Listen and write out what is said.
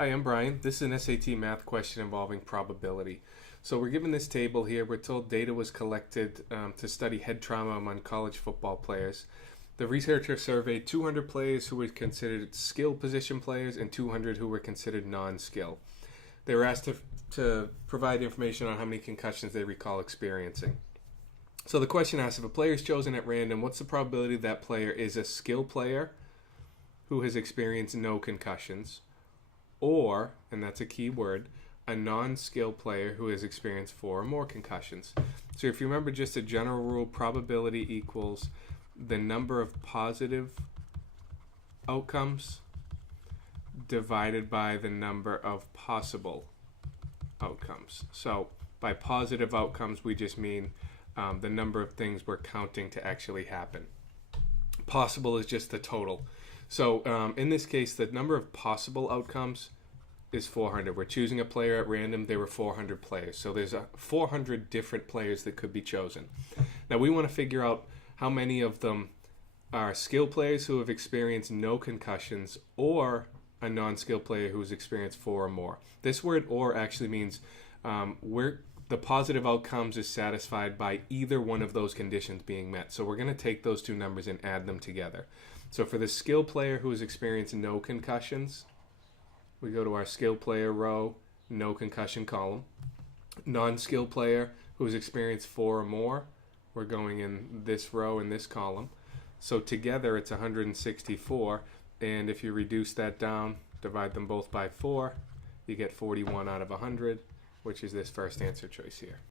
Hi, I'm Brian. This is an SAT math question involving probability. So we're given this table here. We're told data was collected to study head trauma among college football players. The researcher surveyed 200 players who were considered skill position players and 200 who were considered non-skill. They were asked to provide information on how many concussions they recall experiencing. So the question asks, if a player is chosen at random, what's the probability that player is a skill player who has experienced no concussions, or, and that's a key word, a non-skill player who has experienced 4 or more concussions. So if you remember just a general rule, probability equals the number of positive outcomes divided by the number of possible outcomes. So by positive outcomes, we just mean the number of things we're counting to actually happen. Possible is just the total. So in this case, the number of possible outcomes is 400. We're choosing a player at random. There were 400 players. So there's 400 different players that could be chosen. Now we want to figure out how many of them are skill players who have experienced no concussions or a non-skill player who's experienced 4 or more. This word "or" actually means the positive outcomes is satisfied by either one of those conditions being met. So we're going to take those two numbers and add them together. So for the skill player who has experienced no concussions, we go to our skill player row, no concussion column. Non-skill player who has experienced 4 or more, we're going in this row in this column. So together it's 164, and if you reduce that down, divide them both by 4, you get 41 out of 100, which is this first answer choice here.